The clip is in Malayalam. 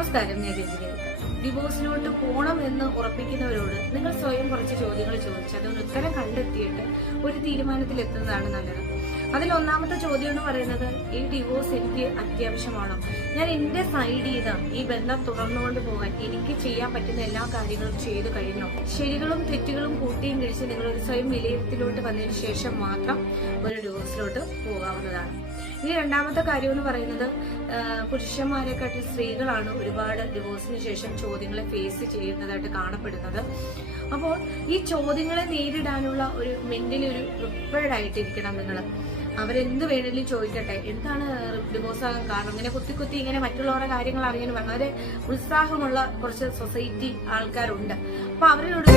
നമസ്കാരം, ഞാൻ രഞ്ജിനി. ഡിവോഴ്സിലോട്ട് പോകണം എന്ന് ഉറപ്പിക്കുന്നവരോട് നിങ്ങൾ സ്വയം കുറച്ച് ചോദ്യങ്ങൾ ചോദിച്ച് അതിന് ഉത്തരം കണ്ടെത്തിയിട്ട് ഒരു തീരുമാനത്തിലെത്തുന്നതാണ് നല്ലത്. അതിലൊന്നാമത്തെ ചോദ്യം എന്ന് പറയുന്നത്, ഈ ഡിവോഴ്സ് എനിക്ക് അത്യാവശ്യമാണോ? ഞാൻ എന്റെ സൈഡ് ചെയ്ത ഈ ബന്ധം തുടർന്നുകൊണ്ട് പോകാൻ എനിക്ക് ചെയ്യാൻ പറ്റുന്ന എല്ലാ കാര്യങ്ങളും ചെയ്തു കഴിഞ്ഞോ? ശരികളും തെറ്റുകളും കൂട്ടിയും കഴിച്ച് നിങ്ങളൊരു സ്വയം വിലയിരുത്തലോട്ട് വന്നതിന് ശേഷം മാത്രം ഒരു ഡിവോഴ്സിലോട്ട് പോകാവുന്നതാണ്. ഇനി രണ്ടാമത്തെ കാര്യം എന്ന് പറയുന്നത്, പുരുഷന്മാരെക്കാട്ടിൽ സ്ത്രീകളാണ് ഒരുപാട് ഡിവോഴ്സിന് ശേഷം ചോദ്യങ്ങളെ ഫേസ് ചെയ്യുന്നതായിട്ട് കാണപ്പെടുന്നത്. അപ്പോൾ ഈ ചോദ്യങ്ങളെ നേരിടാനുള്ള ഒരു മെന്റലി ഒരു പ്രിപ്പയർഡ് ആയിട്ടിരിക്കണം നിങ്ങൾ. അവരെന്ത് വേണമെങ്കിലും ചോദിക്കട്ടെ, എന്താണ് ഡിവോഴ്സ് ആകാൻ കാരണം, ഇങ്ങനെ കുത്തി ഇങ്ങനെ മറ്റുള്ളവരുടെ കാര്യങ്ങൾ അറിയാൻ വളരെ ഉത്സാഹമുള്ള കുറച്ച് സൊസൈറ്റി ആൾക്കാരുണ്ട്. അപ്പൊ അവരോട്